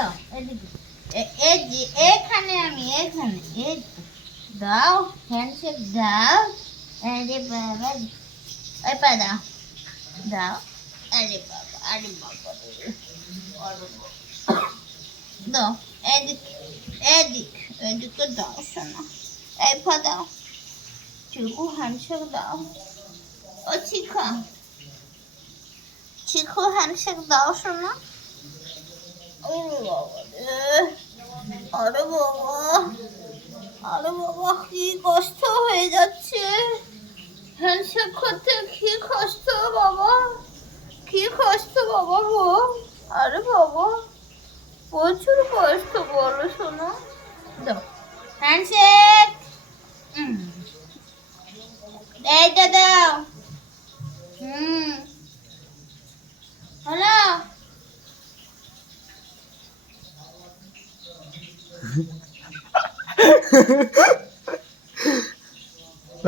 দাও এদিকে এই যে এখানে আমি এখানে এই দাও হ্যান্ডশেক দাও আরে বাবা এই পা দাও দাও আরে বাবা আরে বাবা দাও এদিক এদিক এদিকে দাও শোনো এই পা দাও চিকু হ্যান্ডশেক দাও ও চিখা চিকু হ্যান্ডশেক দাও শোনো আরে বাবা আরে বাবা কি কষ্ট হয়ে যাচ্ছে হ্যান্ডশেক করতে কি কষ্ট বাবা কি কষ্ট বাবা গো আরে বাবা প্রচুর কষ্ট বলো শোনো দাও হ্যান্ডশেক এইটা দাও হ্যালো